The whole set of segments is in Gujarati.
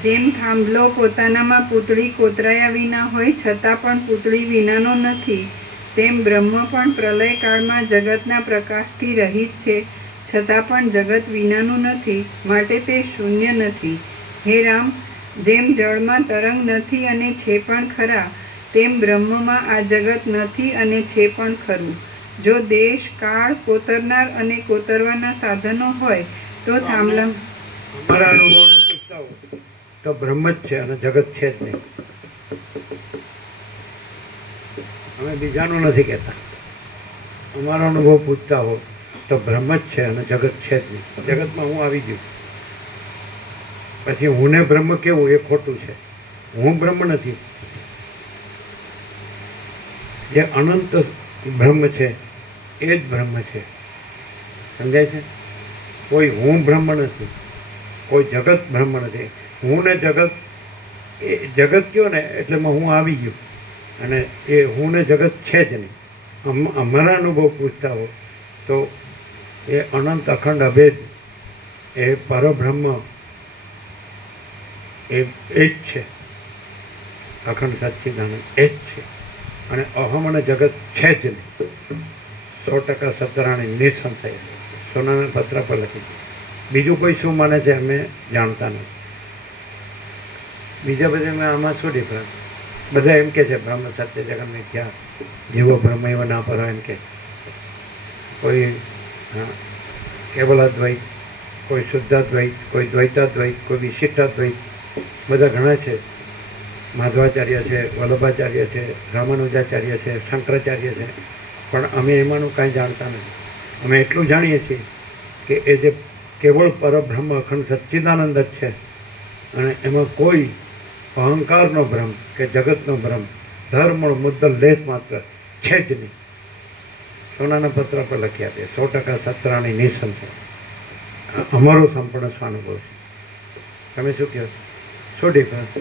જેમ થાંભલો પોતાનામાં પૂતળી કોતરાયા વિના હોય છતાં પણ પૂતળી વિનાનો નથી, તેમ બ્રહ્મ પણ પ્રલયકાળમાં જગતના પ્રકાશથી રહિત છે, છતાં પણ જગત વિનાનું નથી, માટે તે શૂન્ય નથી. હે રામ, જેમ જળમાં તરંગ નથી અને છે પણ ખરા, તેમ બ્રહ્મમાં આ જગત નથી અને છે પણ ખરું. જો દેશ કાળ કોતરનાર અને કોતરવાના સાધનો હોય તો થાંભલા અમારા અનુભવને પૂછતા હો તો બ્રહ્મ જ છે અને જગત છે જ નહીં. અમે બીજાનું નથી કહેતા. અમારો અનુભવ પૂછતા હો તો બ્રહ્મ જ છે અને જગત છે જ નહીં. જગતમાં હું આવી ગયું. પછી હું ને બ્રહ્મ કેવું એ ખોટું છે. હું બ્રહ્મ નથી. જે અનંત બ્રહ્મ છે એ જ બ્રહ્મ છે. સમજાય છે? કોઈ હું બ્રહ્મ નથી, કોઈ જગત બ્રહ્મ નથી. હું ને જગત, એ જગત કયો ને એટલે હું આવી ગયું અને એ હું ને જગત છે જ નહીં. અમારા અનુભવ પૂછતા હો તો એ અનંત અખંડ અભેદ, એ પરબ્રહ્મ એ જ છે. અખંડ સચ્ચિદાનંદ એ જ છે અને અહમ અને જગત છે જ નહીં. 100% સત્તરાણી નિસંશય સોનાના પત્ર પર લખી છે. બીજું કોઈ શું માને છે અમે જાણતા નથી. બીજા બધા મેં આમાં શું ડિફરન્સ? બધા એમ કે છે બ્રહ્મ સત્ય જગત મિથ્યા, જીવો બ્રહ્મ એવો ના પરો એમ કે. કોઈ કેવલાદ્વૈત, કોઈ શુદ્ધાદ્વૈત, કોઈ દ્વૈતાદ્વૈત, કોઈ વિશિષ્ટાદ્વૈત, બધા ઘણા છે. માધવાચાર્ય છે, વલ્લભાચાર્ય છે, રામાનુજાચાર્ય છે, શંકરાચાર્ય છે. પણ અમે એમાંનું કાંઈ જાણતા નથી. અમે એટલું જાણીએ છીએ કે એ જે કેવળ પરબ્રહ્મ અખંડ સચ્ચિદાનંદ જ છે અને એમાં કોઈ અહંકારનો ભ્રમ કે જગતનો ભ્રમ, ધર્મ મુદ્દલ લેશ માત્ર છે જ નહીં. સોનાના પત્ર પર લખી આપીએ. 100% સત્તરાણી નિસંશય. અમારો સંપૂર્ણ સ્વાનુભવ છે. તમે શું કહો? શું ડિફરન્સ?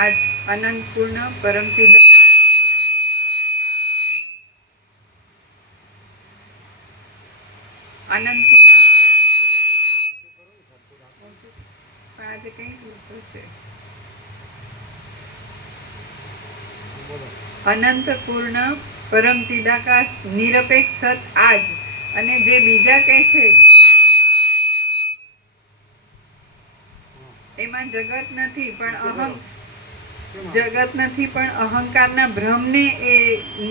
આજ અનંત પૂર્ણ પરમચિદ અનંત પૂર્ણ આજે કઈ બોલતો છે? અનંત પૂર્ણ પરમ ચિદાકાશ નિરપેક્ષ સત આજ, અને જે બીજા કહે છે એમાં જગત નથી પણ અહંકારના ભ્રમને એ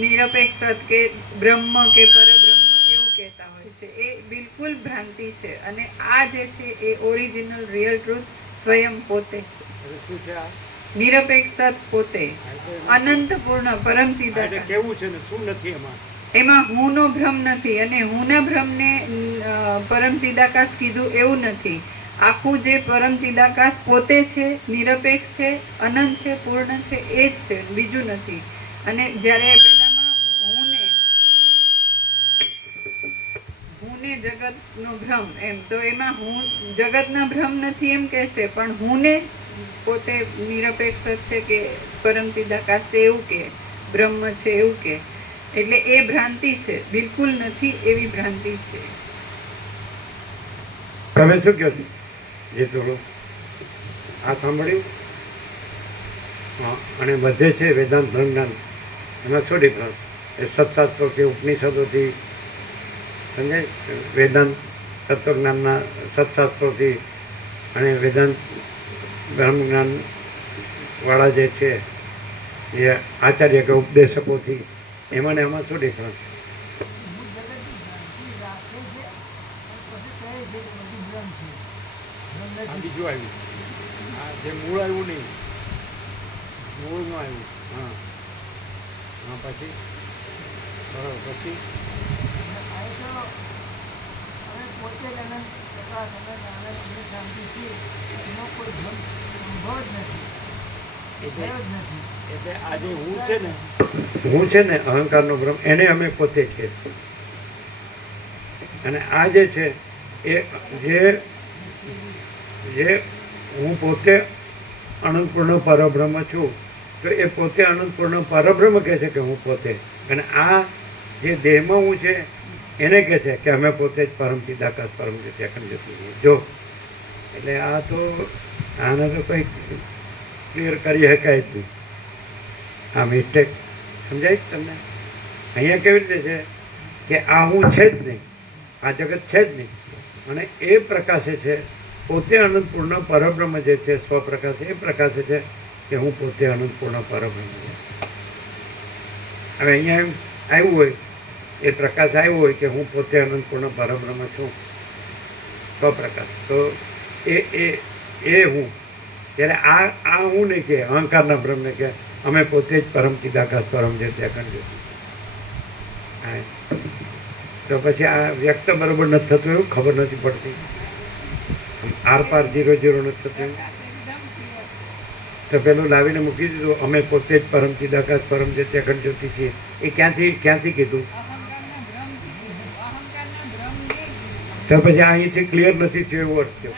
નિરપેક્ષ સત કે બ્રહ્મ કે પરબ્રહ્મ એવું કહેતા હોય છે. એ બિલકુલ ભ્રાંતિ છે અને આ જે છે એ ઓરિજિનલ રિયલ ટ્રુથ સ્વયં પોતે છે. નિરપેક્ષ સત પોતે અનંત પૂર્ણ પરમ ચિદાકાશ. કેવું છે ને શું નથી એમાં? એમાં હું નો ભ્રમ નથી અને હુંના ભ્રમને પરમ ચિદાકાશ કીધું એવું નથી. આખું જે પરમ ચિદાકાશ પોતે છે, નિરપેક્ષ છે, અનંત છે, પૂર્ણ છે, એ જ છે, બીજું નથી. અને જ્યારે પેલામાં હુંને જગતનો ભ્રમ એમ, તો એમાં હું જગતના ભ્રમ નથી એમ કહેશે, પણ હુંને પોતે નિરપેક્ષ છે કે પરમ ચિદાકાશ છે એવું કે, બ્રહ્મ છે એવું કે. એટલે એ ભ્રાંતિ છે, બિલકુલ નથી એવી ભ્રાંતિ છે. તમે શું કહો છો? જે થોડું આ સાંભળ્યું? હા. અને બધે છે વેદાંત બ્રહ્મજ્ઞાન, એમાં શું ડિફરન્સ? એ સત્શાસ્ત્રોથી, ઉપનિષદોથી સમજાય. વેદાંત તત્વજ્ઞાનના સત્શાસ્ત્રોથી અને વેદાંત બ્રહ્મજ્ઞાન વાળા જે છે એ આચાર્ય કે ઉપદેશકોથી, એમાં ને એમાં શું ડિફરન્સ? બીજું આવ્યું જે મૂળ આવ્યું નહીં, મૂળ નું આવ્યું. હા હા. પછી બરાબર. પછી એટલે આજે હું છે ને અહંકારનો ભ્રમ, એને અમે પોતે છીએ. અને આ જે છે એ જે હું પોતે અનંતપૂર્ણ પરબ્રહ્મ છું, તો એ પોતે અનંતપૂર્ણ પરબ્રહ્મ કહે છે કે હું પોતે. અને આ જે દેહમાં હું છે એને કહે છે કે અમે પોતે જ પરમ ચિદાકાશ પરમ જ્યોતિ અખંડ જ્યોતિ છીએ. જો એટલે આ તો આને તો કંઈ ક્લિયર કરી શકાય જ નહીં. આ મિસ્ટેક સમજાય જ તમને? અહીંયા કેવી રીતે છે કે આ હું છે જ નહીં, આ જગત છે જ નહીં, અને એ પ્રકાશે છે પોતે અનંતપૂર્ણ પરબ્રહ્મ જે છે સ્વપ્રકાશ, એ પ્રકાશે છે કે હું પોતે અનંતપૂર્ણ પરબ્રહ્મ છું. હવે અહીંયા એમ આવ્યું હોય, એ પ્રકાશ આવ્યો હોય કે હું પોતે અનંતપૂર્ણ પરબ્રહ્મ છું સ્વપ્રકાશ, તો એ હું. ત્યારે આ હું નહીં કે અહંકારના બ્રહ્મને કે અમે પોતે જ પરમ ચિદાકાશ પરમ જ્યોતિ અખંડ જ્યોતિ. હા, તો પછી આ વ્યક્ત બરોબર નથી થતું, એવું ખબર નથી પડતી. આર પાર 0 નથી થતું. તો પેલું લાવીને મૂકી દીધું અમે પોતે જ પરમ ચિદાકાશ પરમ જ્યોતિ અખંડ જ્યોતિ છીએ. એ ક્યાંથી કીધું? તો પછી અહીંથી ક્લિયર નથી થયું એવો અર્થ થયો.